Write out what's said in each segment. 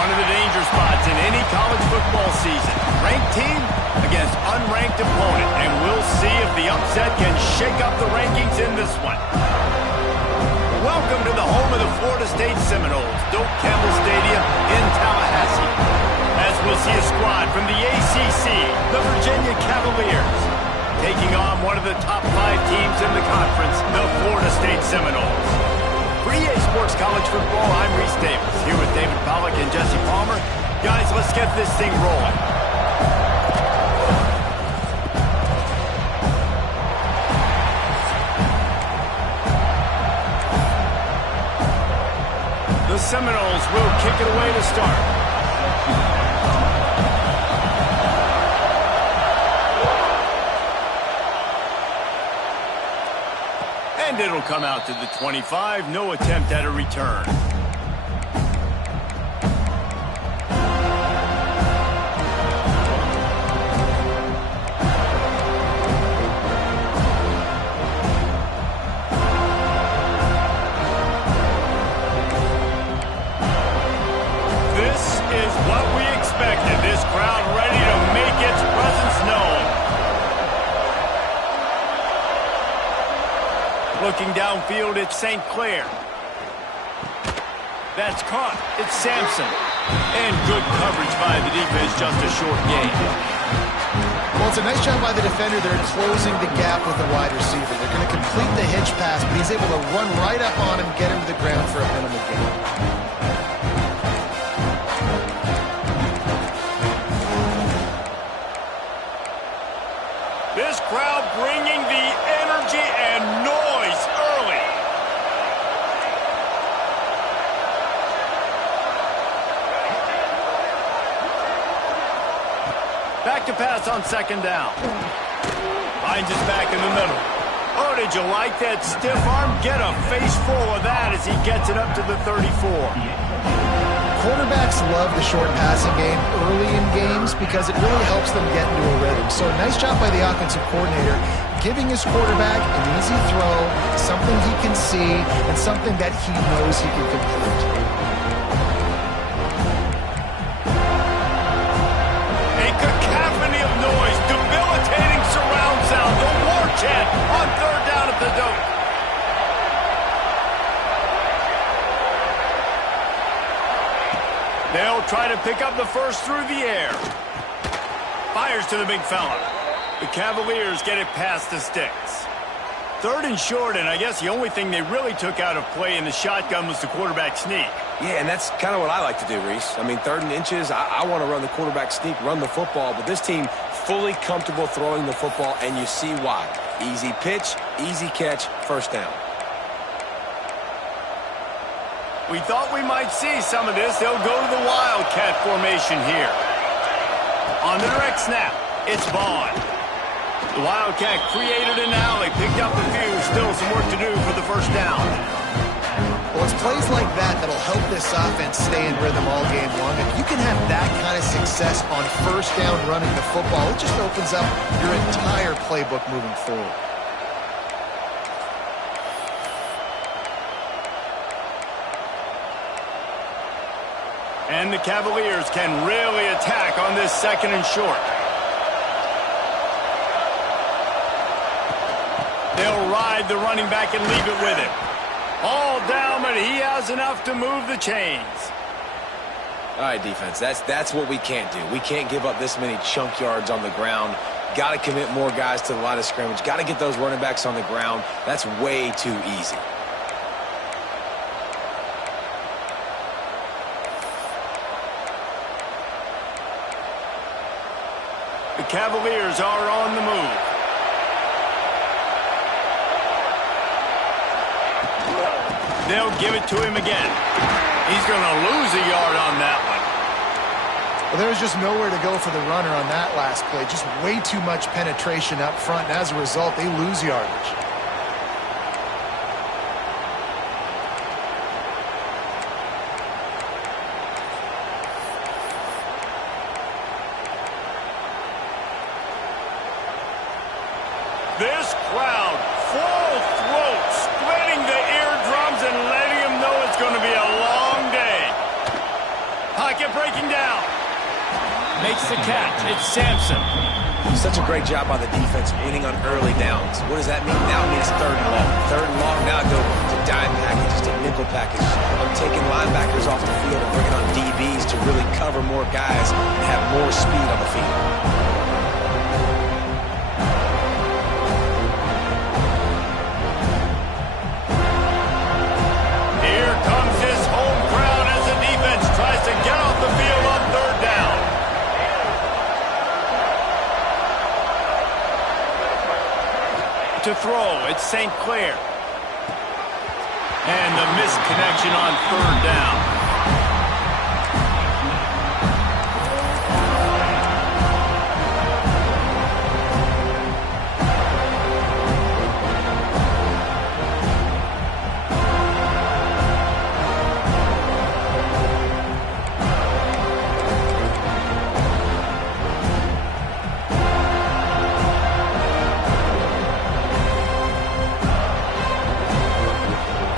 one of the danger spots in any college football season. Ranked team against unranked opponent, and we'll see if the upset can shake up the rankings in this one. Welcome to the home of the Florida State Seminoles, Doak Campbell Stadium in Tallahassee. As we'll see a squad from the ACC, the Virginia Cavaliers, taking on one of the top 5 teams in the conference, the Florida State Seminoles. For EA Sports College Football, I'm Reese Davis, here with David Pollack and Jesse Palmer. Guys, let's get this thing rolling. The Seminoles will kick it away to start. And it'll come out to the 25. No attempt at a return. This is what we expected. This crowd ready to make its presence known. Looking downfield, it's St. Clair. That's caught. It's Sampson. And good coverage by the defense, just a short gain. Well, it's a nice job by the defender. They're closing the gap with the wide receiver. They're going to complete the hitch pass, but he's able to run right up on him, get him to the ground for a minimal gain. This crowd bringing the energy and noise early. Back to pass on second down. Finds his back in the middle. Oh, did you like that stiff arm? Get a face full of that as he gets it up to the 34. Quarterbacks love the short passing game early in games because it really helps them get into a rhythm. So nice job by the offensive coordinator giving his quarterback an easy throw, something he can see, and something that he knows he can complete. A cacophony of noise, debilitating surround sound, the war chant on third down at the Doak. They'll try to pick up the first through the air. Fires to the big fella. The Cavaliers get it past the sticks. Third and short, and I guess the only thing they really took out of play in the shotgun was the quarterback sneak. Yeah, and that's kind of what I like to do, Reese. I mean, third and inches, I want to run the quarterback sneak, run the football, but this team fully comfortable throwing the football, and you see why. Easy pitch, easy catch, first down. We thought we might see some of this. They'll go to the Wildcat formation here. On the direct snap, it's Vaughn. The Wildcat created an alley, picked up a few, still some work to do for the first down. Well, it's plays like that that'll help this offense stay in rhythm all game long. If you can have that kind of success on first down running the football, it just opens up your entire playbook moving forward. And the Cavaliers can really attack on this second and short. They'll ride the running back and leave it with him. All down, but he has enough to move the chains. All right, defense, that's what we can't do. We can't give up this many chunk yards on the ground. Got to commit more guys to the line of scrimmage. Got to get those running backs on the ground. That's way too easy. The Cavaliers are on the move. They'll give it to him again. He's going to lose a yard on that one. Well, there was just nowhere to go for the runner on that last play. Just way too much penetration up front, and as a result, they lose yardage. This crowd, full throat, splitting the eardrums and letting them know it's going to be a long day. Pocket It's Sampson. Such a great job by the defense winning on early downs. What does that mean? Now it means third and long. Third and long, now go to dime packages, to nickel package. I'm taking linebackers off the field and bringing on DBs to really cover more guys and have more speed on the field. Here comes his home crowd as the defense tries to get off the field on third down. To throw, it's St. Clair. And the missed connection on third down.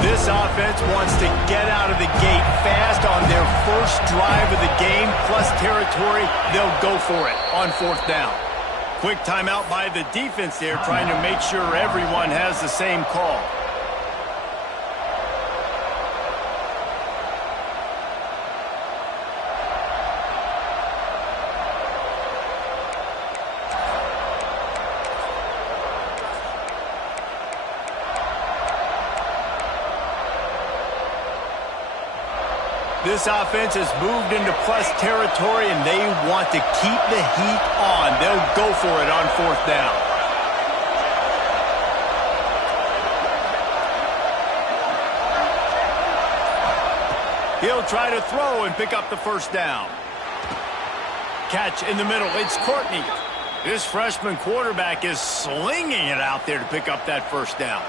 This offense wants to get out of the gate fast on their first drive of the game, plus territory. They'll go for it on fourth down. Quick timeout by the defense there, trying to make sure everyone has the same call. This offense has moved into plus territory, and they want to keep the heat on. They'll go for it on fourth down. He'll try to throw and pick up the first down. Catch in the middle. It's Courtney. This freshman quarterback is slinging it out there to pick up that first down.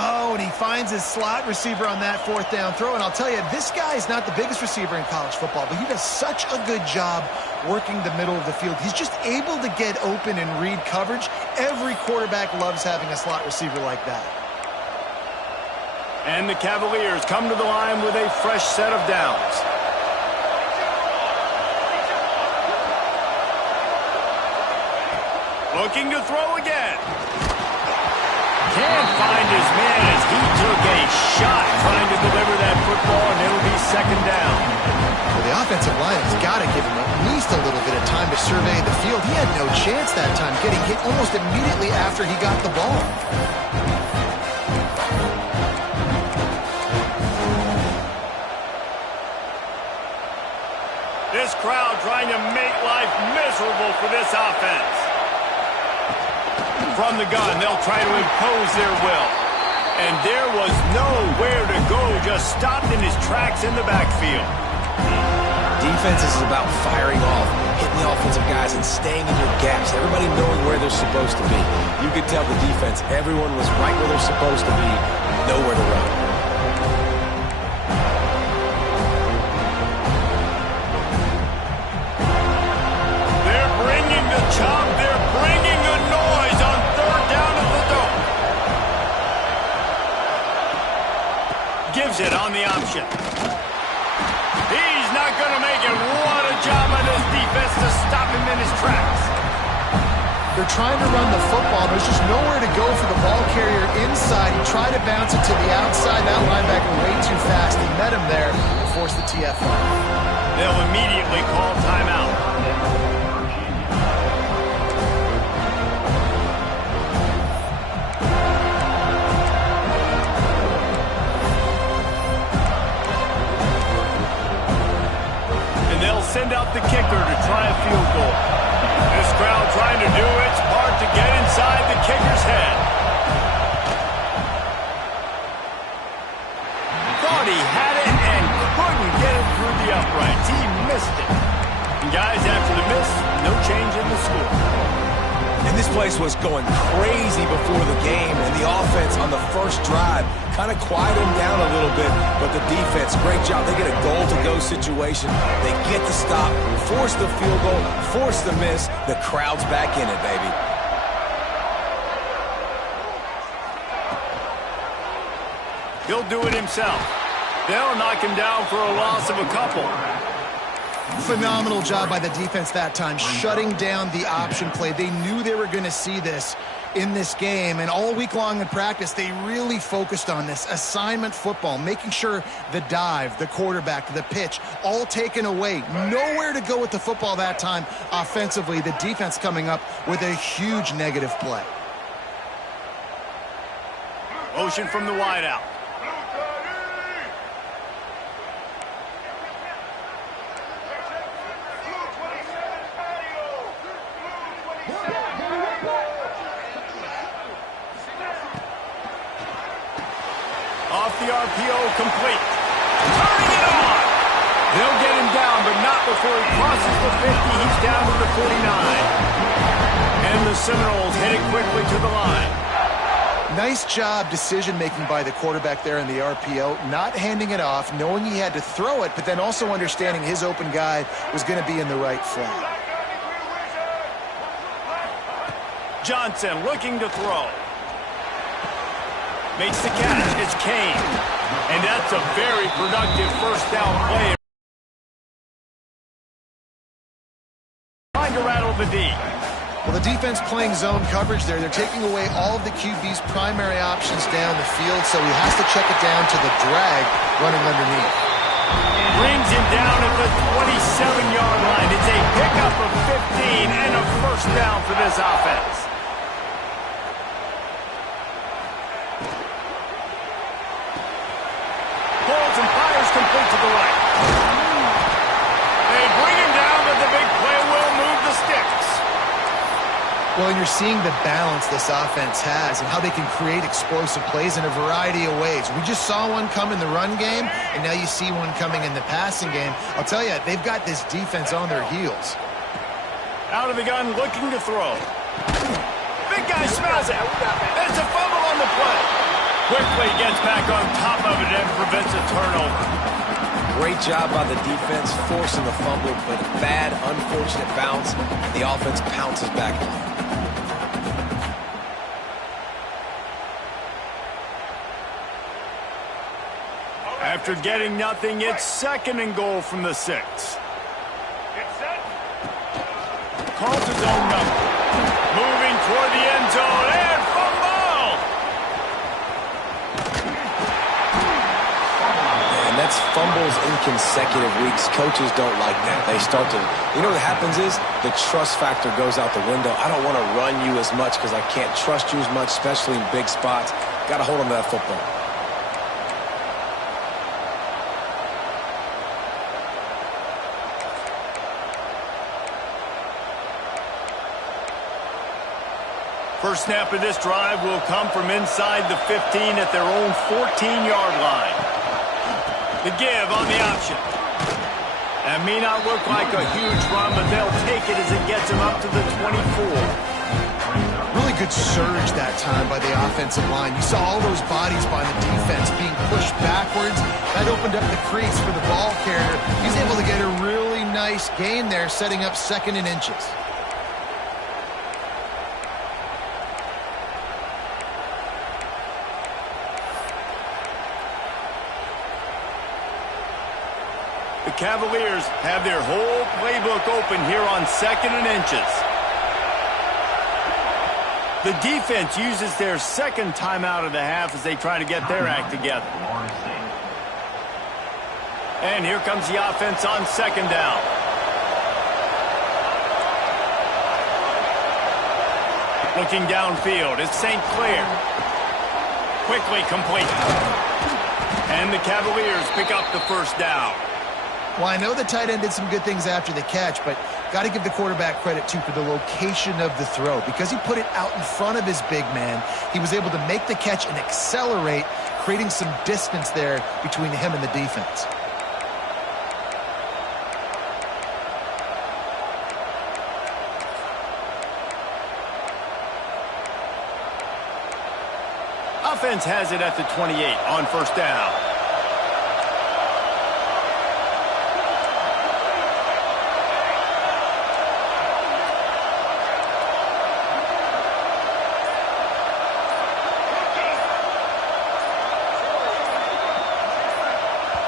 Oh, and he finds his slot receiver on that fourth down throw. And I'll tell you, this guy is not the biggest receiver in college football, but he does such a good job working the middle of the field. He's just able to get open and read coverage. Every quarterback loves having a slot receiver like that. And the Cavaliers come to the line with a fresh set of downs. Looking to throw again. Can't find his man as he took a shot trying to deliver that football, and it'll be second down. Well, the offensive line has got to give him at least a little bit of time to survey the field. He had no chance that time, getting hit almost immediately after he got the ball. This crowd trying to make life miserable for this offense. From the gun, they'll try to impose their will. And there was nowhere to go, just stopped in his tracks in the backfield. Defense is about firing off, hitting the offensive guys and staying in your gaps. Everybody knowing where they're supposed to be. You could tell the defense, everyone was right where they're supposed to be, nowhere to run. They're bringing the chop, they're bringing the noise on third down at the dome. Gives it on the option. He's not going to make it. What a job on this defense to stop him in his tracks. They're trying to run the football. There's just nowhere to go for the ball carrier inside. He tried to bounce it to the outside. That linebacker way too fast. He met him there and forced the TFL. They'll immediately call timeout. Send out the kicker to try a field goal. This crowd trying to do its part to get inside the kicker's head. Thought he had it and couldn't get it through the uprights. He missed it. And guys, after the miss, no change in the score. And this place was going crazy before the game, and the offense on the first drive kind of quieted them down a little bit, but the defense, great job. They get a goal-to-go situation. They get the stop, force the field goal, force the miss. The crowd's back in it, baby. He'll do it himself. They'll knock him down for a loss of a couple. Phenomenal job by the defense that time, shutting down the option play. They knew they were going to see this in this game, and all week long in practice, they really focused on this assignment football, making sure the dive, the quarterback, the pitch, all taken away. Nowhere to go with the football that time offensively. The defense coming up with a huge negative play. Motion from the wideout. Off the RPO, complete. Turning it on. They'll get him down, but not before he crosses the 50. He's down to the 49. And the Seminoles headed quickly to the line. Nice job decision-making by the quarterback there in the RPO, not handing it off, knowing he had to throw it, but then also understanding his open guy was going to be in the right flat. Johnson looking to throw. Makes the catch. It's Kane. And that's a very productive first down play. Trying to rattle the D. Well, the defense playing zone coverage there. They're taking away all of the QB's primary options down the field, so he has to check it down to the drag running underneath. Brings him down at the 27-yard line. It's a pickup of 15 and a first down for this offense. Pulls and fires complete to the right. They bring him down, but the big play will move the sticks. Well, and you're seeing the balance this offense has and how they can create explosive plays in a variety of ways. We just saw one come in the run game, and now you see one coming in the passing game. I'll tell you, they've got this defense on their heels. Out of the gun, looking to throw. Big guy smells it. There's a fumble on the play. Quickly gets back on top of it and prevents a turnover. Great job by the defense, forcing the fumble, but a bad, unfortunate bounce. The offense pounces back on it. After getting nothing, it's 2nd and goal from the 6. Calls his own number. Moving toward the end zone and fumble! And that's fumbles in consecutive weeks. Coaches don't like that. They start to, you know what happens is the trust factor goes out the window. I don't want to run you as much because I can't trust you as much, especially in big spots. Got to hold on to that football. First snap of this drive will come from inside the 15 at their own 14-yard line. The give on the option. That may not look like a huge run, but they'll take it as it gets them up to the 24. Really good surge that time by the offensive line. You saw all those bodies by the defense being pushed backwards. That opened up the crease for the ball carrier. He's able to get a really nice gain there, setting up 2nd and inches. The Cavaliers have their whole playbook open here on 2nd and inches. The defense uses their 2nd timeout of the half as they try to get their act together. And here comes the offense on 2nd down. Looking downfield, it's St. Clair. Quickly complete. And the Cavaliers pick up the first down. Well, I know the tight end did some good things after the catch, but got to give the quarterback credit, too, for the location of the throw. Because he put it out in front of his big man, he was able to make the catch and accelerate, creating some distance there between him and the defense. Offense has it at the 28 on first down.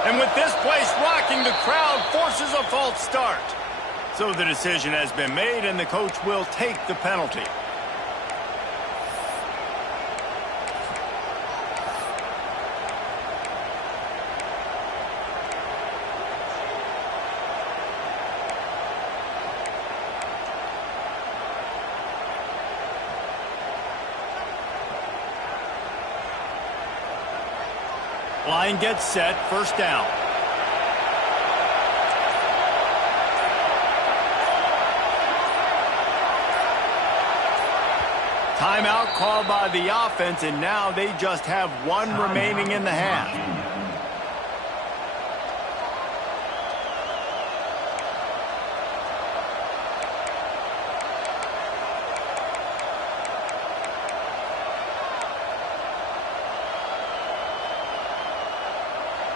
And with this place rocking, the crowd forces a false start. So the decision has been made, and the coach will take the penalty. Line gets set, first down. Timeout called by the offense, and now they just have one remaining in the half.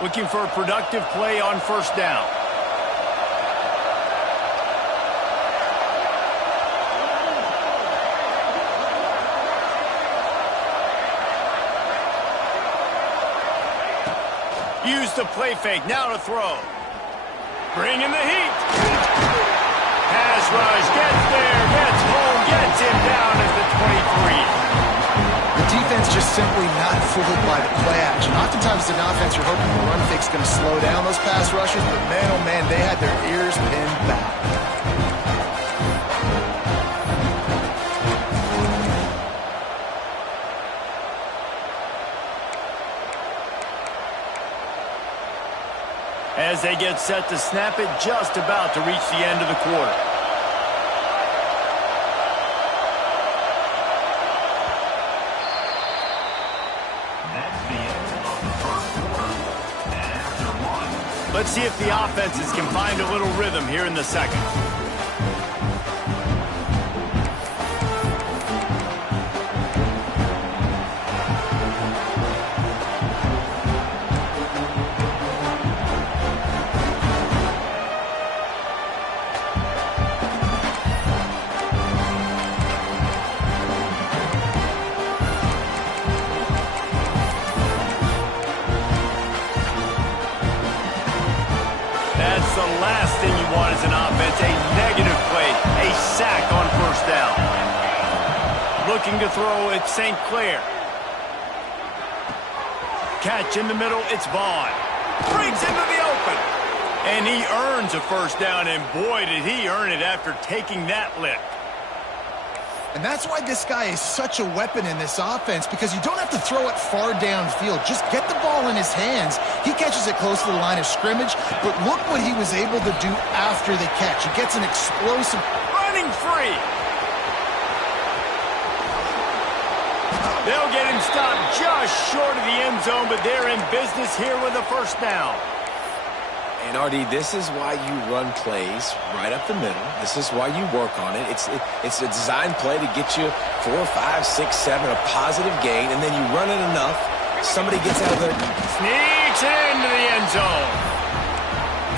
Looking for a productive play on first down. Use the play fake, now to throw. Bring in the heat. Pass rush, gets there, gets home, gets him down at the 23. The defense just simply not fooled by the play action. Oftentimes, as an offense, you're hoping the run fake's going to slow down those pass rushers, but man, oh man, they had their ears pinned back. As they get set to snap it, just about to reach the end of the quarter. Let's see if the offenses can find a little rhythm here in the second. That's the last thing you want as an offense, a negative play, a sack on first down. Looking to throw, it's St. Clair. Catch in the middle, it's Vaughn. Breaks into the open. And he earns a first down, and boy, did he earn it after taking that lick. And that's why this guy is such a weapon in this offense, because you don't have to throw it far downfield. Just get the ball in his hands. He catches it close to the line of scrimmage, but look what he was able to do after the catch. He gets an explosive... Running free. They'll get him stopped just short of the end zone, but they're in business here with a first down. And, RD, this is why you run plays right up the middle. This is why you work on it. It's a design play to get you 4, 5, 6, 7, a positive gain, and then you run it enough, somebody gets out of there. Sneaks into the end zone.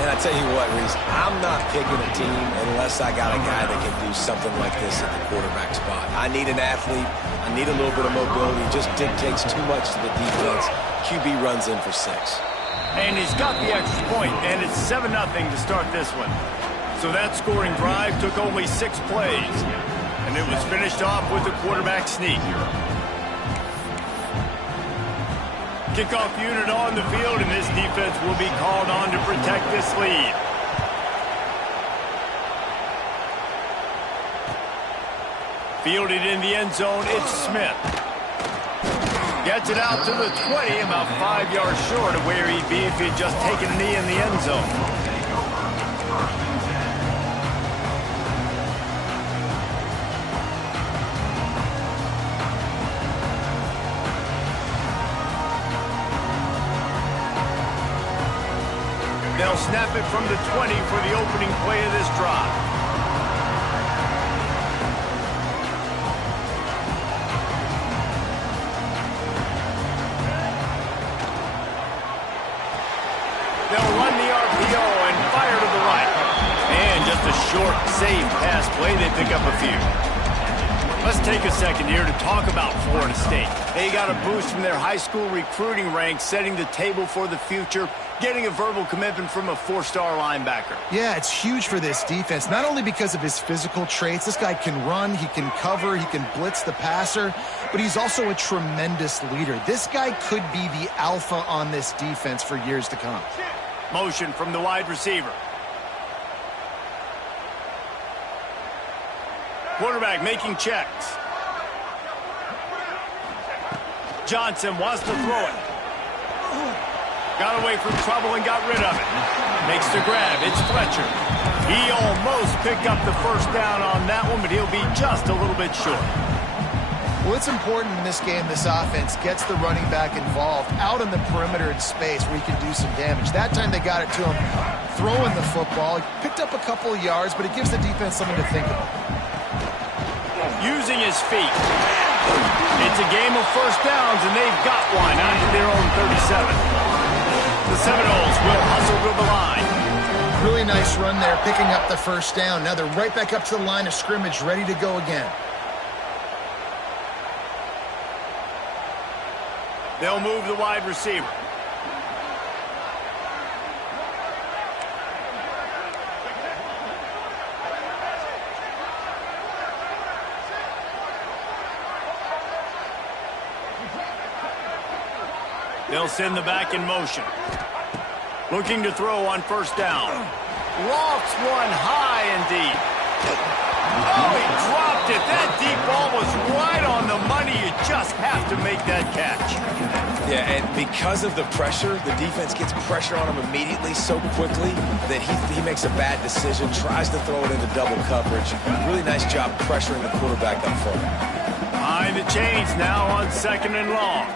And I tell you what, Reese, I'm not picking a team unless I got a guy that can do something like this at the quarterback spot. I need an athlete. I need a little bit of mobility. It just dictates too much to the defense. QB runs in for 6. And he's got the extra point, and it's 7-0 to start this one. So that scoring drive took only 6 plays, and it was finished off with a quarterback sneak. Kickoff unit on the field, and this defense will be called on to protect this lead. Fielded in the end zone, it's Smith. Gets it out to the 20, about 5 yards short of where he'd be if he'd just taken a knee in the end zone. They'll snap it from the 20 for the opening play of this drive. They'll run the RPO and fire to the right. And just a short, safe pass play. They pick up a few. Let's take a second here to talk about Florida State. They got a boost from their high school recruiting ranks, setting the table for the future, getting a verbal commitment from a 4-star linebacker. Yeah, it's huge for this defense, not only because of his physical traits. This guy can run, he can cover, he can blitz the passer, but he's also a tremendous leader. This guy could be the alpha on this defense for years to come. Motion from the wide receiver. Quarterback making checks. Johnson wants to throw it. Got away from trouble and got rid of it. Makes the grab. It's Fletcher. He almost picked up the first down on that one, but he'll be just a little bit short. Well, it's important in this game, this offense gets the running back involved out on the perimeter in space where he can do some damage. That time they got it to him throwing the football. He picked up a couple of yards, but it gives the defense something to think about. Using his feet. It's a game of first downs, and they've got one out to their own 37. The Seminoles will hustle to the line. Really nice run there, picking up the first down. Now they're right back up to the line of scrimmage, ready to go again. They'll move the wide receiver. They'll send the back in motion. Looking to throw on first down. Lofts one high and deep. Oh, he dropped it. That deep ball was right on the money. You just have to make that catch. Yeah, and because of the pressure, the defense gets pressure on him immediately so quickly that he makes a bad decision, tries to throw it into double coverage. Really nice job pressuring the quarterback up front. Behind the chains now on second and long.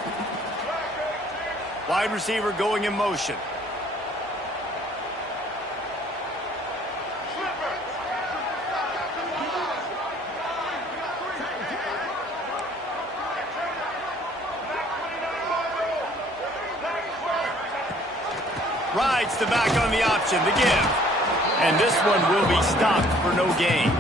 Wide receiver going in motion. Rides the back on the option, the give. And this one will be stopped for no gain.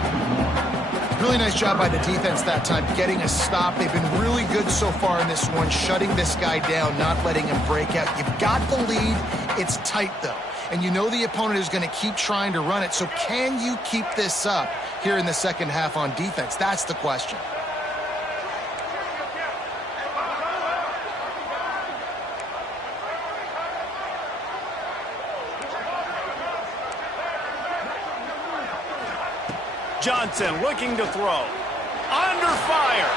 Really nice job by the defense that time, getting a stop. They've been really good so far in this one, shutting this guy down, not letting him break out. You've got the lead. It's tight, though. And you know the opponent is going to keep trying to run it. So can you keep this up here in the second half on defense? That's the question. Johnson looking to throw. Under fire.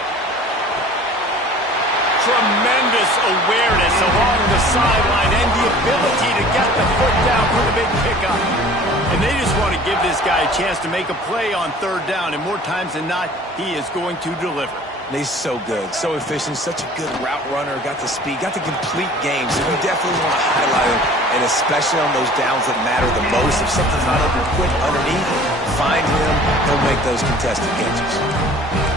Tremendous awareness along the sideline and the ability to get the foot down for the big pickup. And they just want to give this guy a chance to make a play on third down, and more times than not, he is going to deliver. He's so good, so efficient, such a good route runner, got the speed, got the complete game. So we definitely want to highlight him, and especially on those downs that matter the most. If something's not open quick underneath, find him, he'll make those contested catches.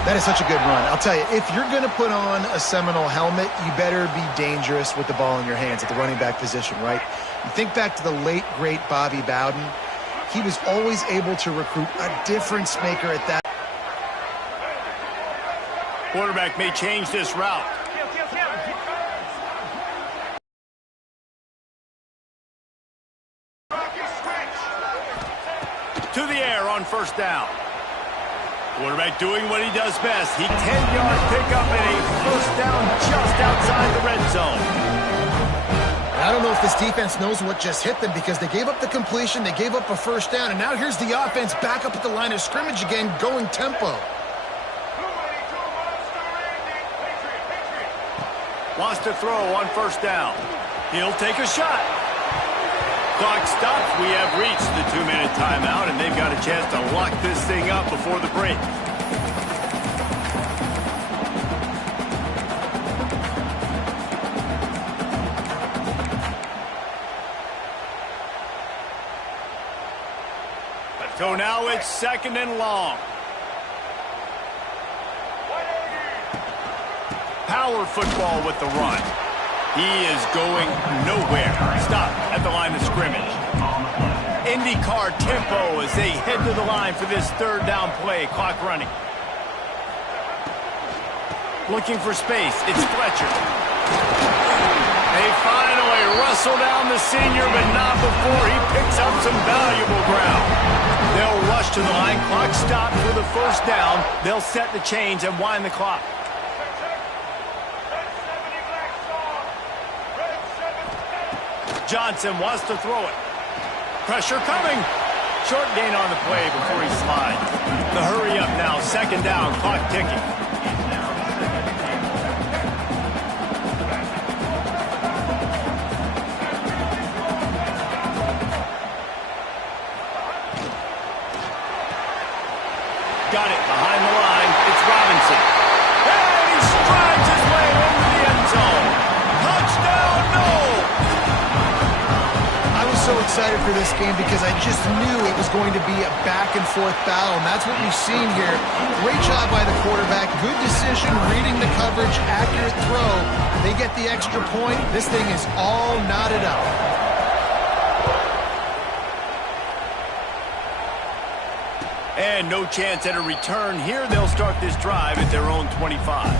That is such a good run. I'll tell you, if you're going to put on a Seminole helmet, you better be dangerous with the ball in your hands at the running back position, right? You think back to the late, great Bobby Bowden. He was always able to recruit a difference maker at that. Quarterback may change this route. To the air on first down. Quarterback doing what he does best. He 10-yard pickup and a first down just outside the red zone. I don't know if this defense knows what just hit them because they gave up the completion, they gave up a first down, and now here's the offense back up at the line of scrimmage again, going tempo. Wants to throw on first down. He'll take a shot. Clock stops. We have reached the 2-minute timeout, and they've got a chance to lock this thing up before the break. So now it's second and long. Power football with the run. He is going nowhere. Stop at the line of scrimmage. IndyCar tempo as they head to the line for this third down play. Clock running. Looking for space. It's Fletcher. They finally wrestle down the senior, but not before he picks up some valuable ground. They'll rush to the line. Clock stopped for the first down. They'll set the chains and wind the clock. Johnson wants to throw it. Pressure coming. Short gain on the play before he slides. The hurry up now. Second down. Clock ticking. Got it behind the line. It's Robinson. And he strides his way into the end zone. Touchdown, Nole! I was so excited for this game because I just knew it was going to be a back-and-forth battle, and that's what we've seen here. Great job by the quarterback. Good decision, reading the coverage, accurate throw. They get the extra point. This thing is all knotted up. And no chance at a return here. They'll start this drive at their own 25.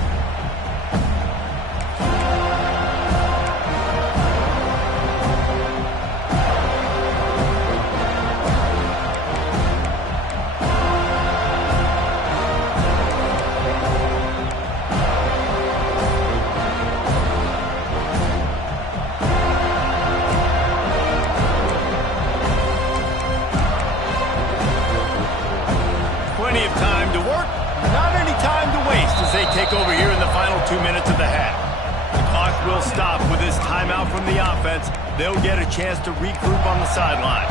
Plenty of time to work, not any time to waste as they take over here in the final 2 minutes of the half. The clock will stop with this timeout from the offense. They'll get a chance to regroup on the sideline.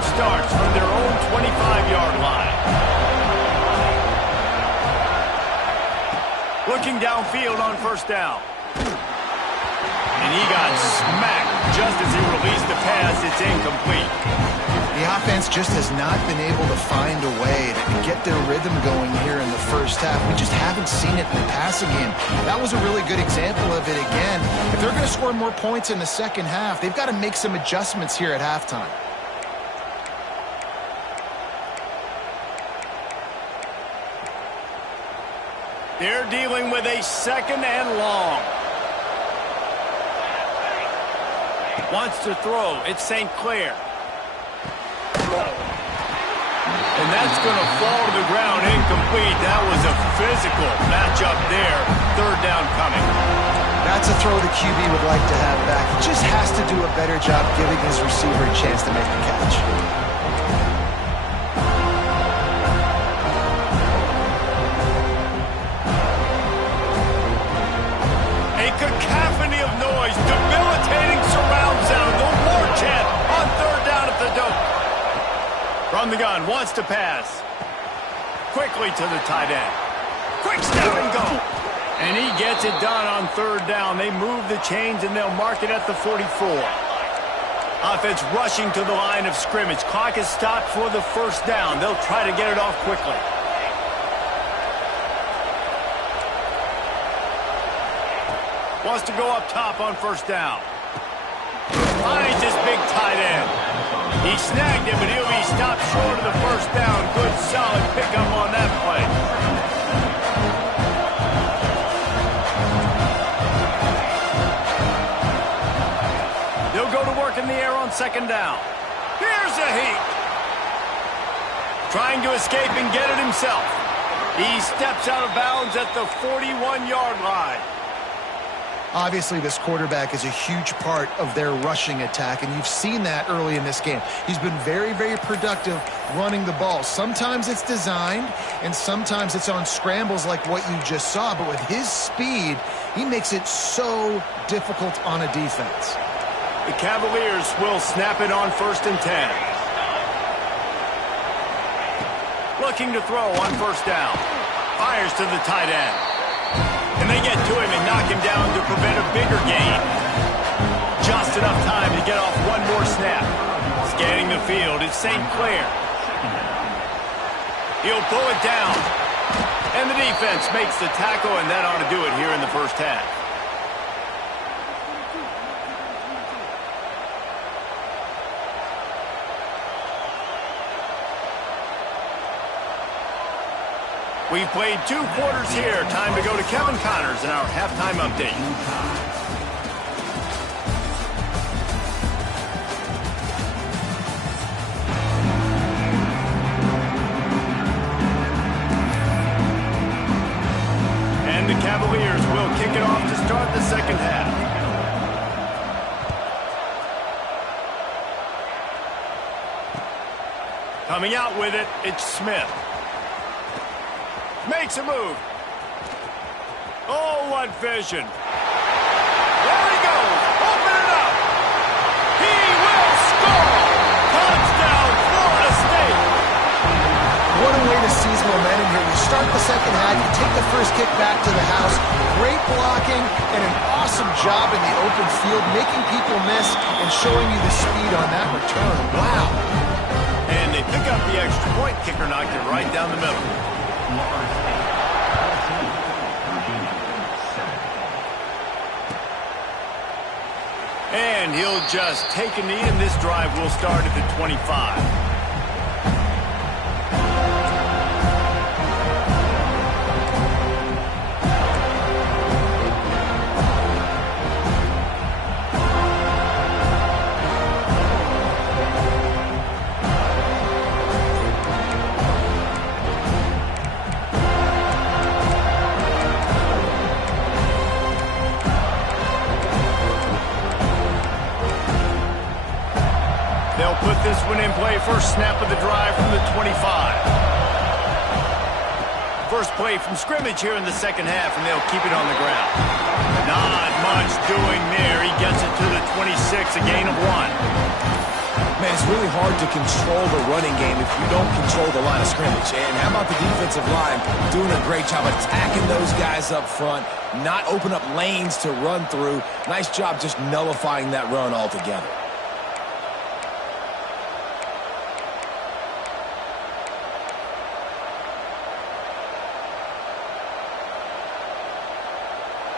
Starts from their own 25-yard line. Looking downfield on first down. And he got smacked just as he released the pass. It's incomplete. The offense just has not been able to find a way to get their rhythm going here in the first half. We just haven't seen it in the passing game. That was a really good example of it again. If they're going to score more points in the second half, they've got to make some adjustments here at halftime. They're dealing with a second and long. Wants to throw. It's St. Clair. And that's going to fall to the ground incomplete. That was a physical matchup there. Third down coming. That's a throw the QB would like to have back. He just has to do a better job giving his receiver a chance to make the catch. Cacophony of noise, debilitating surround sound, the war chant on third down at the Doak. From the gun, wants to pass. Quickly to the tight end. Quick step and go. And he gets it done on third down. They move the chains and they'll mark it at the 44. Offense rushing to the line of scrimmage. Clock is stopped for the first down. They'll try to get it off quickly. Wants to go up top on first down. Finds his big tight end. He snagged it, but he'll be stopped short of the first down. Good, solid pickup on that play. They'll go to work in the air on second down. Here's a heat. Trying to escape and get it himself. He steps out of bounds at the 41-yard line. Obviously, this quarterback is a huge part of their rushing attack, and you've seen that early in this game. He's been very, very productive running the ball. Sometimes it's designed, and sometimes it's on scrambles like what you just saw. But with his speed, he makes it so difficult on a defense. The Cavaliers will snap it on 1st and 10. Looking to throw on first down. Fires to the tight end. And they get to him and knock him down to prevent a bigger gain. Just enough time to get off one more snap. Scanning the field, it's St. Clair. He'll pull it down. And the defense makes the tackle, and that ought to do it here in the first half. We've played 2 quarters here. Time to go to Kevin Connors in our halftime update. And the Cavaliers will kick it off to start the second half. Coming out with it, it's Smith. Makes a move. Oh, what vision. There he goes. Open it up. He will score. Touchdown, Florida State. What a way to seize momentum here. You start the second half, you take the first kick back to the house. Great blocking and an awesome job in the open field, making people miss and showing you the speed on that return. Wow. And they pick up the extra point. Kicker knocked it right down the middle. And he'll just take a knee, and this drive will start at the 25. They'll put this one in play. First snap of the drive from the 25. First play from scrimmage here in the second half, and they'll keep it on the ground. Not much doing there. He gets it to the 26, a gain of 1. Man, it's really hard to control the running game if you don't control the line of scrimmage. And how about the defensive line doing a great job attacking those guys up front, not open up lanes to run through. Nice job just nullifying that run altogether.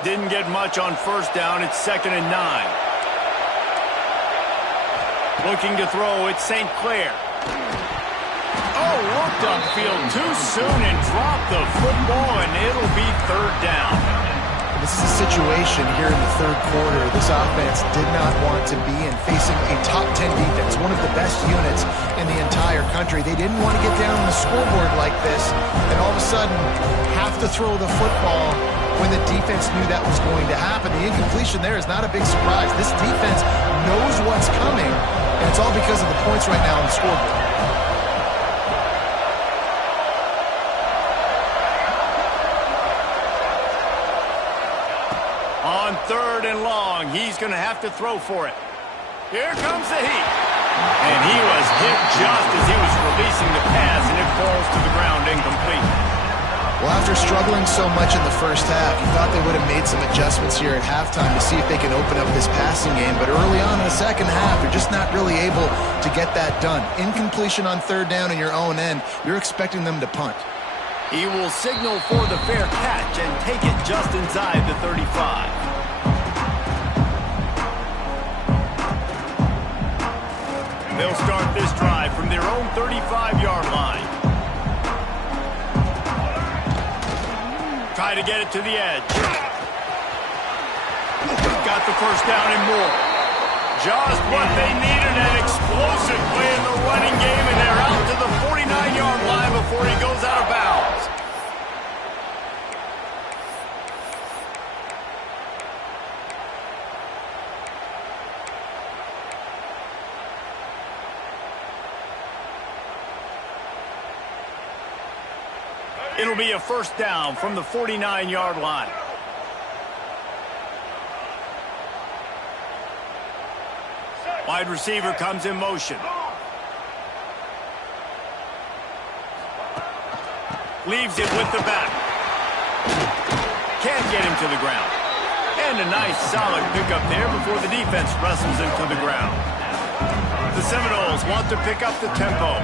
Didn't get much on first down. It's 2nd and 9. Looking to throw, it's St. Clair. Oh, looked upfield too soon and dropped the football, and it'll be 3rd down. This is a situation here in the 3rd quarter this offense did not want to be in, facing a top 10 defense, one of the best units in the entire country. They didn't want to get down on the scoreboard like this and all of a sudden have to throw the football when the defense knew that was going to happen. The incompletion there is not a big surprise. This defense knows what's coming, and it's all because of the points right now on the scoreboard. On 3rd and long, he's going to have to throw for it. Here comes the heat. And he was hit just as he was releasing the pass, and it falls to the ground incomplete. Well, after struggling so much in the first half, you thought they would have made some adjustments here at halftime to see if they can open up this passing game. But early on in the second half, they're just not really able to get that done. Incompletion on 3rd down in your own end, you're expecting them to punt. He will signal for the fair catch and take it just inside the 35. They'll start this drive from their own 35-yard line. Try to get it to the edge. Got the first down and more. Just what they needed, an explosive play in the running game, and they're out to the 49-yard line before he goes out of bounds. It'll be a first down from the 49-yard line. Wide receiver comes in motion. Leaves it with the back. Can't get him to the ground. And a nice solid pickup there before the defense wrestles him to the ground. The Seminoles want to pick up the tempo.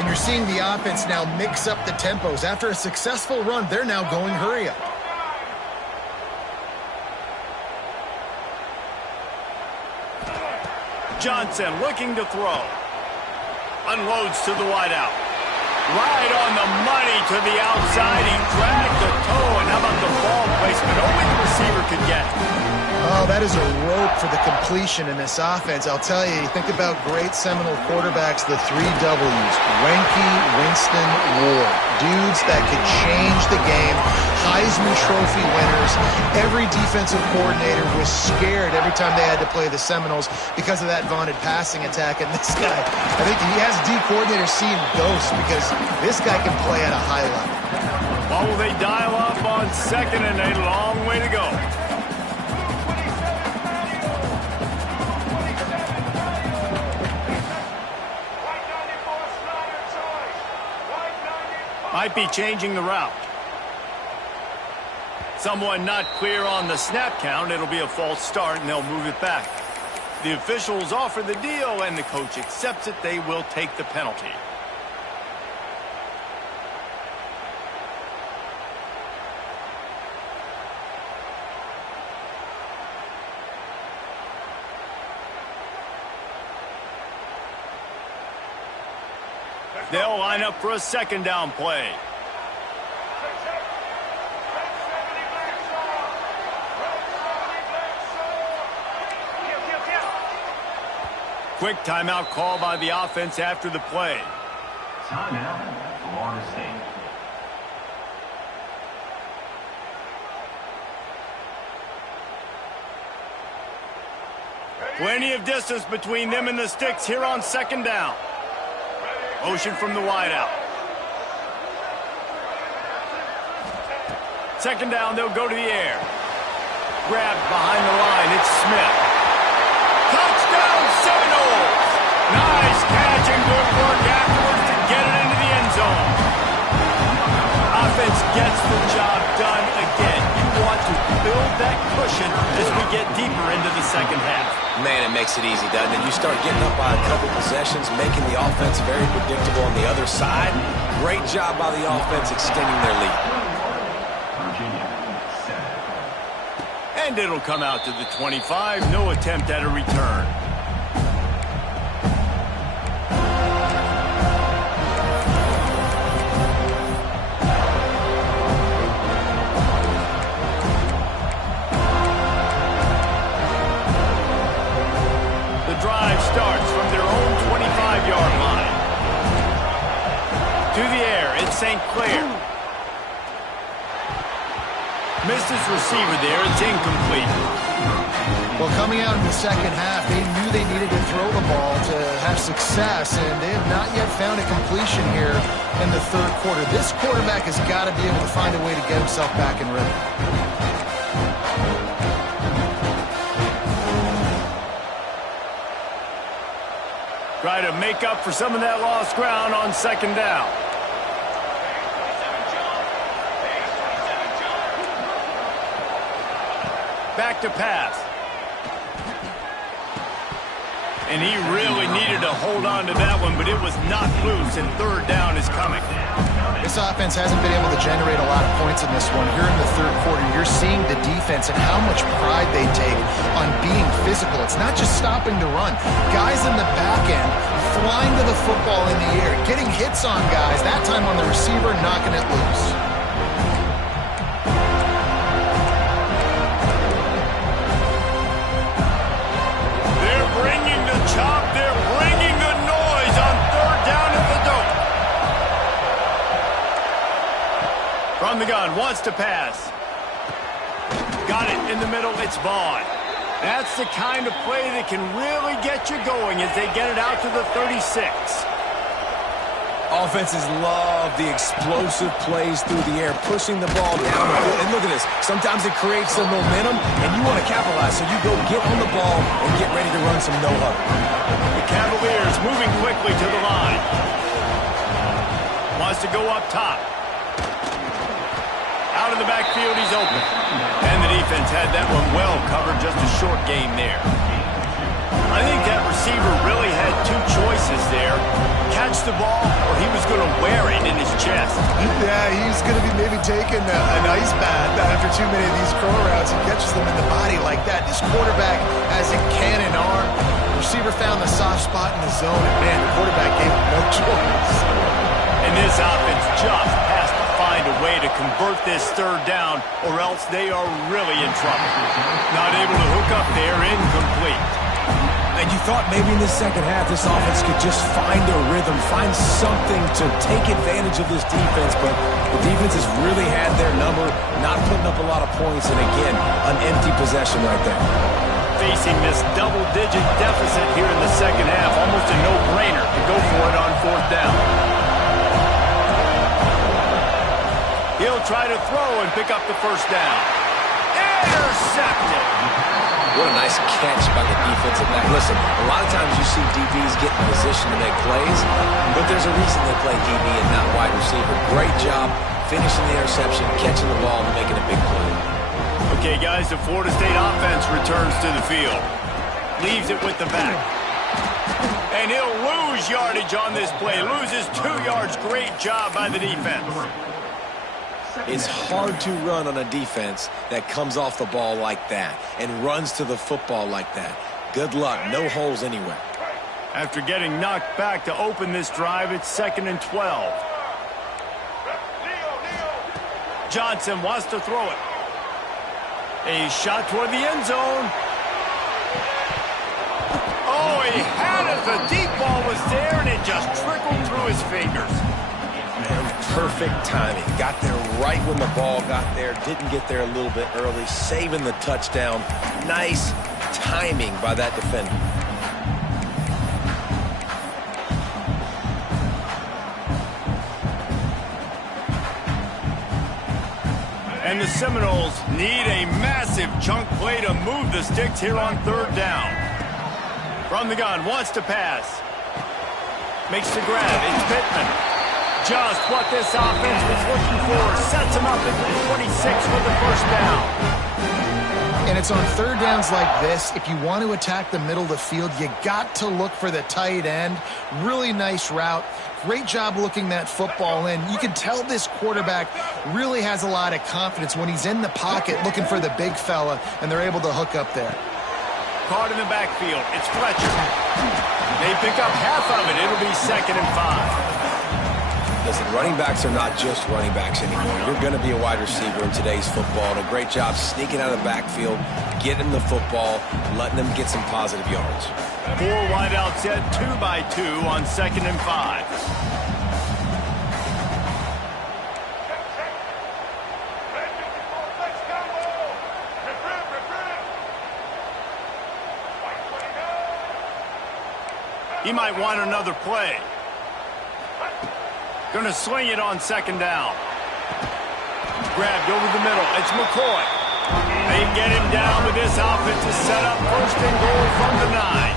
And you're seeing the offense now mix up the tempos. After a successful run, they're now going hurry up. Johnson looking to throw. Unloads to the wideout. Right on the money to the outside. He dragged the toe, and how about the ball placement? Only the receiver could get it. Oh, that is a rope for the completion in this offense. I'll tell you, think about great Seminole quarterbacks, the 3 W's. Wenke, Winston, Ward. Dudes that could change the game. Heisman Trophy winners. Every defensive coordinator was scared every time they had to play the Seminoles because of that vaunted passing attack. And this guy, I think he has D coordinators seeing ghosts because this guy can play at a high level. What will they dial up on 2nd and a long way to go? Might be changing the route. Someone not clear on the snap count. It'll be a false start, and they'll move it back. The officials offer the deal, and the coach accepts it. They will take the penalty. They'll line up for a 2nd down play. Quick timeout call by the offense after the play. Timeout, Florida State. Plenty of distance between them and the sticks here on 2nd down. Motion from the wideout. 2nd down, they'll go to the air. Grabbed behind the line, it's Smith. Touchdown, Seminoles! Nice catch and good work afterwards to get it into the end zone. Offense gets the job done again. You want to build that cushion as we get deeper into the 2nd half. Man, it makes it easy, doesn't it? You start getting up by a couple possessions, making the offense very predictable on the other side. Great job by the offense extending their lead. And it'll come out to the 25. No attempt at a return. Starts from their own 25-yard line. To the air, it's St. Clair. Missed his receiver there, it's incomplete. Well, coming out in the 2nd half, they knew they needed to throw the ball to have success, and they have not yet found a completion here in the 3rd quarter. This quarterback has got to be able to find a way to get himself back in rhythm. Try to make up for some of that lost ground on 2nd down. Back to pass. And he really needed to hold on to that one, but it was not loose, and 3rd down is coming. This offense hasn't been able to generate a lot of points in this one. Here in the 3rd quarter, you're seeing the defense and how much pride they take on being physical. It's not just stopping to run. Guys in the back end flying to the football in the air, getting hits on guys, that time on the receiver, knocking it loose. They're bringing the chop. They're bringing the noise on 3rd down at the dope. From the gun, wants to pass. Got it in the middle, it's Vaughn. That's the kind of play that can really get you going as they get it out to the 36. Offenses love the explosive plays through the air, pushing the ball down the field. And look at this. Sometimes it creates some momentum, and you want to capitalize. So you go get on the ball and get ready to run some no-huddle. The Cavaliers moving quickly to the line. Wants to go up top. Out of the backfield, he's open. And the defense had that one well covered, just a short gain there. I think that receiver really had 2 choices there. Catch catch the ball, or he was going to wear it in his chest. Yeah, he's going to be maybe taking an ice bath after too many of these curl routes. He catches them in the body like that. This quarterback has a cannon arm. Receiver found the soft spot in the zone, and man, the quarterback gave him no choice. And this offense just has to find a way to convert this third down, or else they are really in trouble. Not able to hook up there, incomplete. And you thought maybe in the second half this offense could just find a rhythm, find something to take advantage of this defense, but the defense has really had their number, not putting up a lot of points, and again, an empty possession right there. Facing this double-digit deficit here in the second half, almost a no-brainer to go for it on fourth down. He'll try to throw and pick up the first down. Intercepted. What a nice catch by the defensive back. Listen, a lot of times you see DBs get in position to make plays, but there's a reason they play DB and not wide receiver. Great job finishing the interception, catching the ball, and making a big play. Okay, guys, the Florida State offense returns to the field. Leaves it with the back. And he'll lose yardage on this play. Loses 2 yards. Great job by the defense. It's hard to run on a defense that comes off the ball like that and runs to the football like that. Good luck. No holes anywhere. After getting knocked back to open this drive, it's 2nd and 12. Johnson wants to throw it. A shot toward the end zone. Oh, he had it. The deep ball was there, and it just trickled through his fingers. Man, perfect timing. Got there right when the ball got there. Didn't get there a little bit early. Saving the touchdown. Nice timing by that defender. And the Seminoles need a massive chunk play to move the sticks here on third down. From the gun, wants to pass. Makes the grab. It's Pittman. Just what this offense was looking for. Sets him up at the 26 with the first down. And it's on third downs like this. If you want to attack the middle of the field, you got to look for the tight end. Really nice route. Great job looking that football in. You can tell this quarterback really has a lot of confidence when he's in the pocket looking for the big fella, and they're able to hook up there. Caught in the backfield. It's Fletcher. They pick up half of it. It'll be 2nd and 5. Listen, running backs are not just running backs anymore. You're going to be a wide receiver in today's football. And a great job sneaking out of the backfield, getting the football, letting them get some positive yards. 4 wide out set, 2 by 2 on 2nd and 5. He might want another play. Going to sling it on 2nd down. Grabbed over the middle. It's McCoy. They get him down with this offense is set up 1st and goal from the 9.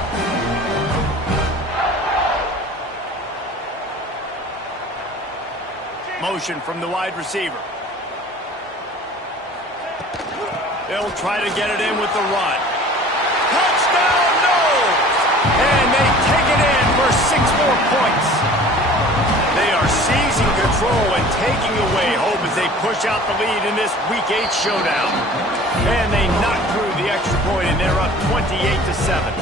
Motion from the wide receiver. They'll try to get it in with the run. Touchdown, Noles! And they take it in for 6 more points. They are seizing control and taking away hope as they push out the lead in this Week 8 showdown. And they knock through the extra point, and they're up 28-7.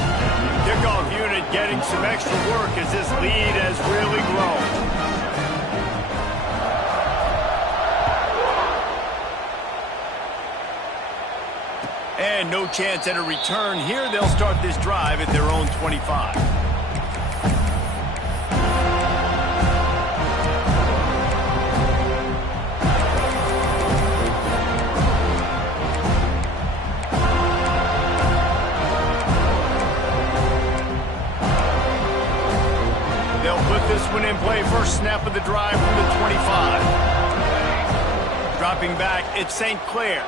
Kickoff unit getting some extra work as this lead has really grown. And no chance at a return here. They'll start this drive at their own 25. This one in play, first snap of the drive from the 25. Dropping back, it's St. Clair.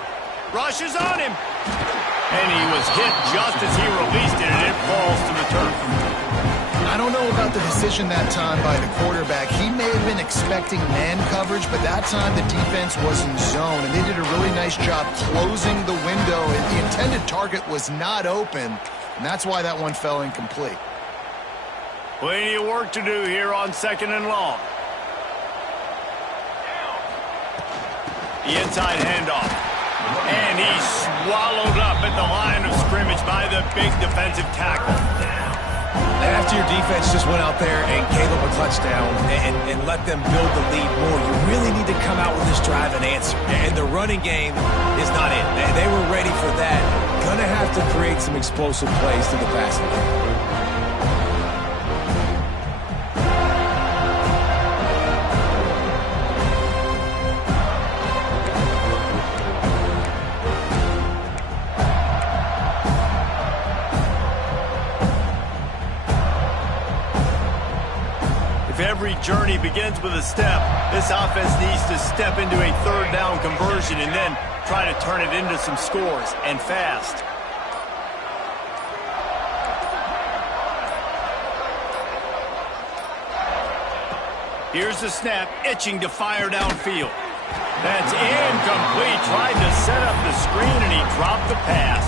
Rushes on him. And he was hit just as he released it, and it falls to the turf. I don't know about the decision that time by the quarterback. He may have been expecting man coverage, but that time the defense was in zone, and they did a really nice job closing the window, and the intended target was not open, and that's why that one fell incomplete. Plenty of work to do here on 2nd and long. The inside handoff. And he's swallowed up at the line of scrimmage by the big defensive tackle. After your defense just went out there and gave up a touchdown and let them build the lead more, you really need to come out with this drive and answer. And the running game is not it. They were ready for that. Gonna have to create some explosive plays to the passing game. If every journey begins with a step, this offense needs to step into a 3rd down conversion and then try to turn it into some scores, and fast. Here's the snap, itching to fire downfield. That's incomplete. Tried to set up the screen, and he dropped the pass.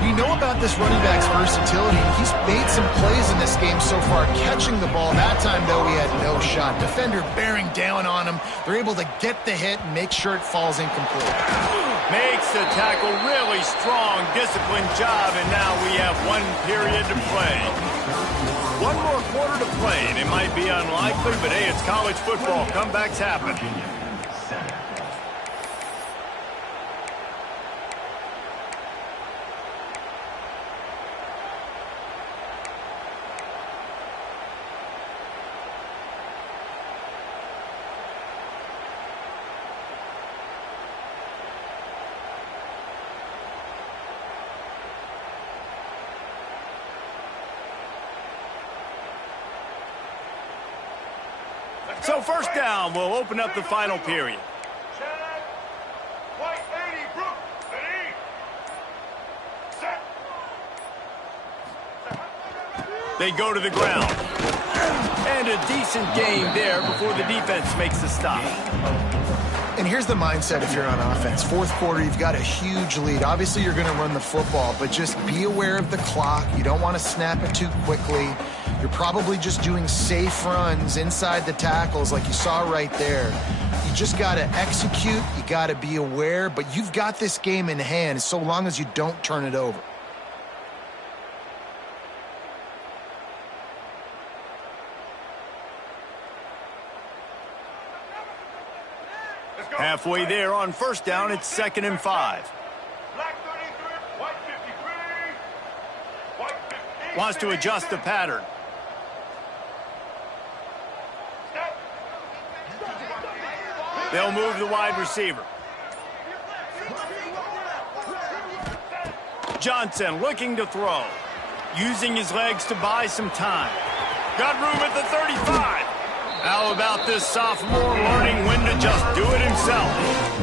You know about this running back's versatility. He's made some plays in this game so far, catching the ball. That time, though, he had no shot. Defender bearing down on him. They're able to get the hit and make sure it falls incomplete. Makes the tackle really strong, disciplined job, and now we have 1 period to play. 1 more quarter to play, and it might be unlikely, but hey, it's college football. Comebacks happen. So 1st down will open up the final period. They go to the ground. And a decent game there before the defense makes the stop. And here's the mindset if you're on offense. 4th quarter, you've got a huge lead. Obviously, you're going to run the football, but just be aware of the clock. You don't want to snap it too quickly. You're probably just doing safe runs inside the tackles like you saw right there. You just got to execute. You got to be aware, but you've got this game in hand so long as you don't turn it over. Halfway there on 1st down, it's 2nd and 5. Wants to adjust the pattern. They'll move the wide receiver. Johnson looking to throw. Using his legs to buy some time. Got room at the 35. How about this sophomore learning when to just do it himself?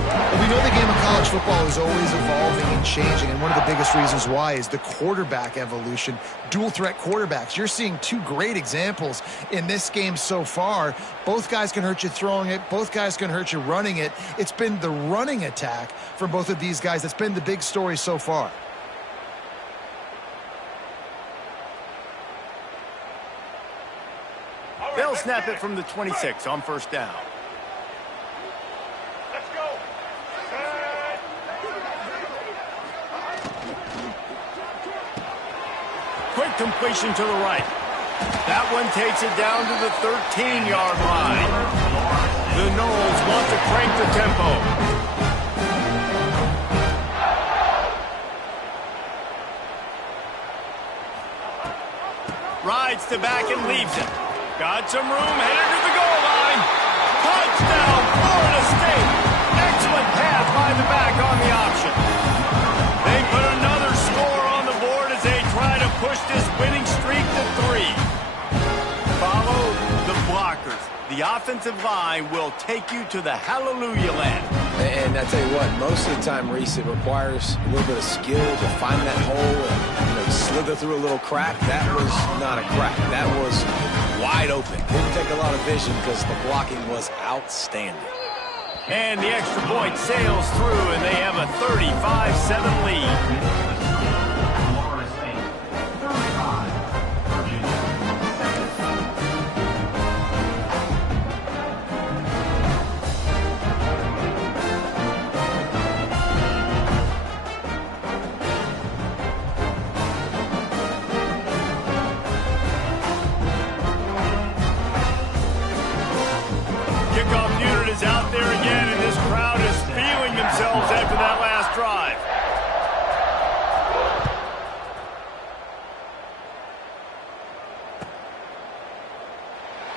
Well, we know the game of college football is always evolving and changing, and one of the biggest reasons why is the quarterback evolution. Dual threat quarterbacks. You're seeing 2 great examples in this game so far. Both guys can hurt you throwing it. Both guys can hurt you running it. It's been the running attack from both of these guys that's been the big story so far. They'll snap it from the 26 on 1st down. Let's go. Quick completion to the right. That one takes it down to the 13-yard line. The Noles want to crank the tempo. Rides to back and leaves it. Got some room, headed to the goal line. Touchdown, Florida State. Excellent pass by the back on the option. They put another score on the board as they try to push this winning streak to 3. Follow the blockers. The offensive line will take you to the hallelujah land. And I tell you what, most of the time, Reese, it requires a little bit of skill to find that hole and slither through a little crack. That was not a crack. That was wide open. Didn't take a lot of vision because the blocking was outstanding. And the extra point sails through, and they have a 35-7 lead.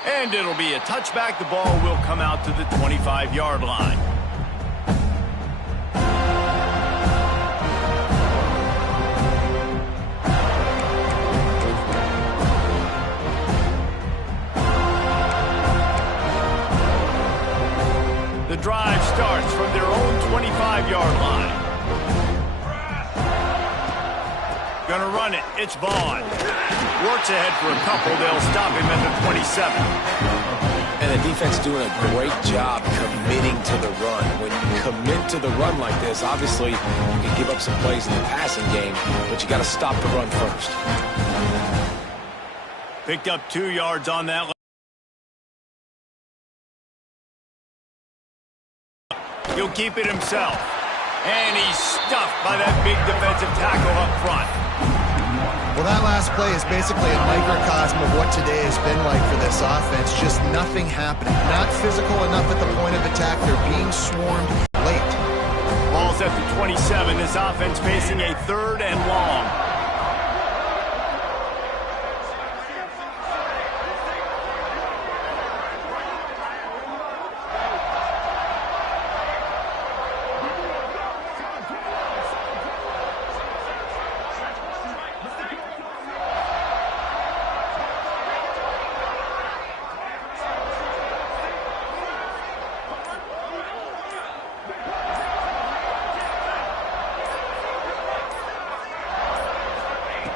And it'll be a touchback. The ball will come out to the 25-yard line. The drive starts from their own 25-yard line. Gonna run it. It's Vaughn. Works ahead for a couple. They'll stop him at the 27. And the defense doing a great job committing to the run. When you commit to the run like this, obviously you can give up some plays in the passing game, but you got to stop the run first. Picked up 2 yards on that. He'll keep it himself. And he's stuffed by that big defensive tackle up front. Well, that last play is basically a microcosm of what today has been like for this offense. Just nothing happening. Not physical enough at the point of attack. They're being swarmed late. Ball's at the 27. This offense facing a 3rd and long.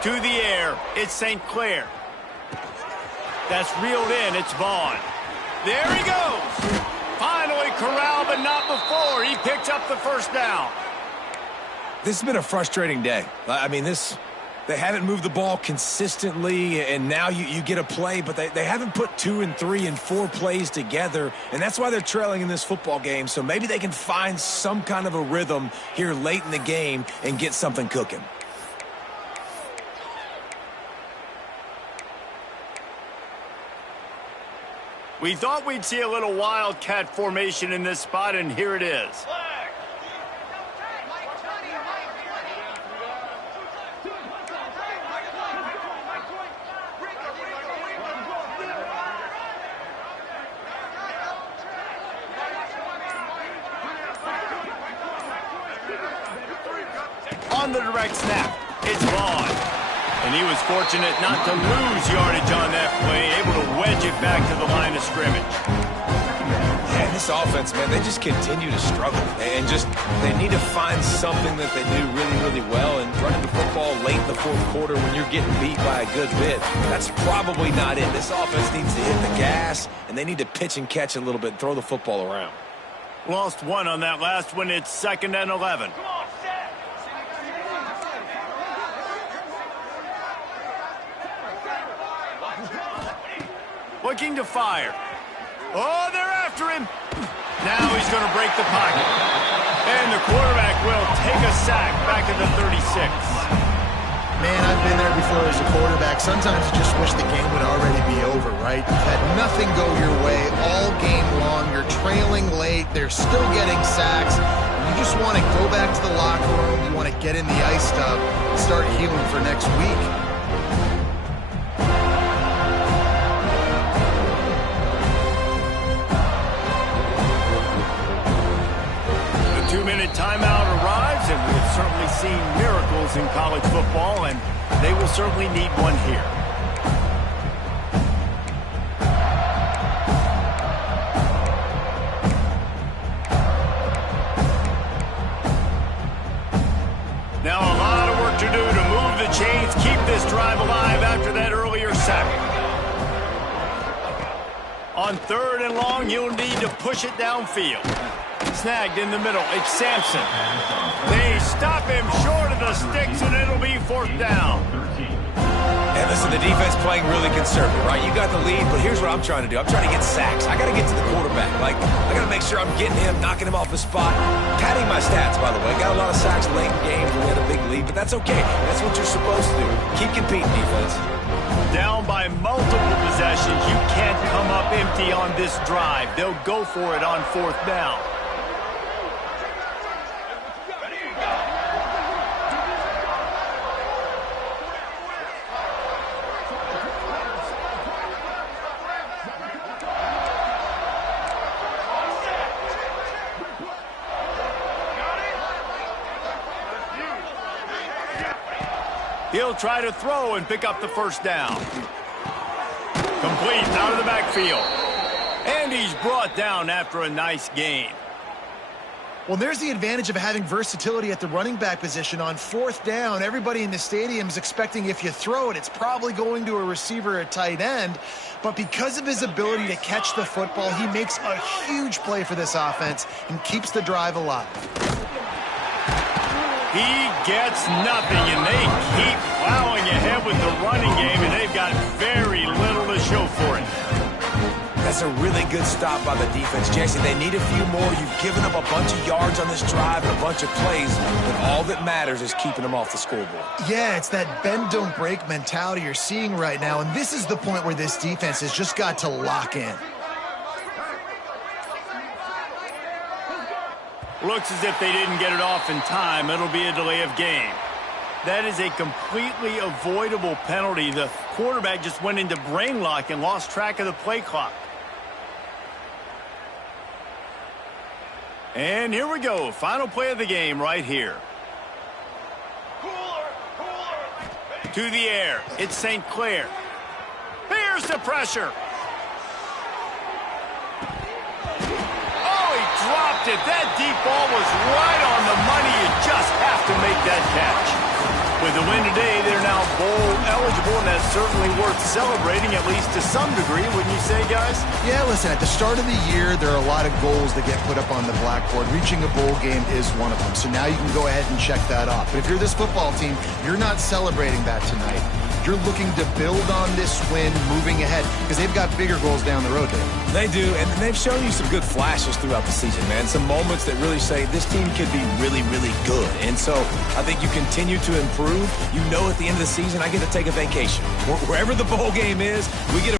To the air, it's St. Clair. That's reeled in, it's Vaughn. There he goes. Finally corralled, but not before. He picks up the first down. This has been a frustrating day. I mean, they haven't moved the ball consistently, and now you get a play, but they haven't put 2 and 3 and 4 plays together, and that's why they're trailing in this football game. So maybe they can find some kind of a rhythm here late in the game and get something cooking. We thought we'd see a little wildcat formation in this spot, and here it is. On the direct snap, it's Vaughn. And he was fortunate not to lose yardage on that play, able to wedge it back to the line of scrimmage. Yeah, this offense, man, they just continue to struggle. And they need to find something that they do really, really well. And running the football late in the 4th quarter when you're getting beat by a good bit, that's probably not it. This offense needs to hit the gas, and they need to pitch and catch a little bit, throw the football around. Lost 1 on that last one. It's 2nd and 11. Looking to fire. Oh, they're after him. Now he's going to break the pocket. And the quarterback will take a sack back at the 36. Man, I've been there before as a quarterback. Sometimes you just wish the game would already be over, right? You've had nothing go your way all game long. You're trailing late. They're still getting sacks. You just want to go back to the locker room. You want to get in the ice tub and start healing for next week. Timeout arrives, and we have certainly seen miracles in college football, and they will certainly need one here. Now a lot of work to do to move the chains, keep this drive alive after that earlier sack. On 3rd and long, you'll need to push it downfield. Snagged in the middle, it's Sampson. They stop him short of the sticks, and it'll be 4th down. And listen, the defense playing really conservative, right? You got the lead, but here's what I'm trying to do. I'm trying to get sacks. I got to get to the quarterback. I got to make sure I'm getting him, knocking him off his spot. Padding my stats, by the way. Got a lot of sacks late in games when we had a big lead, but that's okay. That's what you're supposed to do. Keep competing, defense. Down by multiple possessions. You can't come up empty on this drive. They'll go for it on 4th down. He'll try to throw and pick up the first down. Complete out of the backfield. And he's brought down after a nice gain. Well, there's the advantage of having versatility at the running back position. On fourth down, everybody in the stadium is expecting if you throw it, it's probably going to a receiver or tight end. But because of his ability to catch the football, he makes a huge play for this offense and keeps the drive alive. He gets nothing, and they keep plowing ahead with the running game, and they've got very little to show for it. That's a really good stop by the defense, Jesse. They need a few more. You've given up a bunch of yards on this drive and a bunch of plays, but all that matters is keeping them off the scoreboard. Yeah, it's that bend, don't break mentality you're seeing right now, and this is the point where this defense has just got to lock in. Looks as if they didn't get it off in time. It'll be a delay of game. That is a completely avoidable penalty. The quarterback just went into brain lock and lost track of the play clock. And here we go. Final play of the game right here. To the air. It's St. Clair. Here's the pressure. Oh, he dropped it. That deep ball was right on the money. You just have to make that catch. With the win today, they're now bowl eligible, and that's certainly worth celebrating, at least to some degree, wouldn't you say, guys? Yeah, listen, at the start of the year, there are a lot of goals that get put up on the blackboard. Reaching a bowl game is one of them, so now you can go ahead and check that off. But if you're this football team, you're not celebrating that tonight. You're looking to build on this win moving ahead because they've got bigger goals down the road there. They do, and they've shown you some good flashes throughout the season, man. Some moments that really say this team could be really, really good. And so I think you continue to improve. You know at the end of the season, I get to take a vacation. Wherever the bowl game is, we get a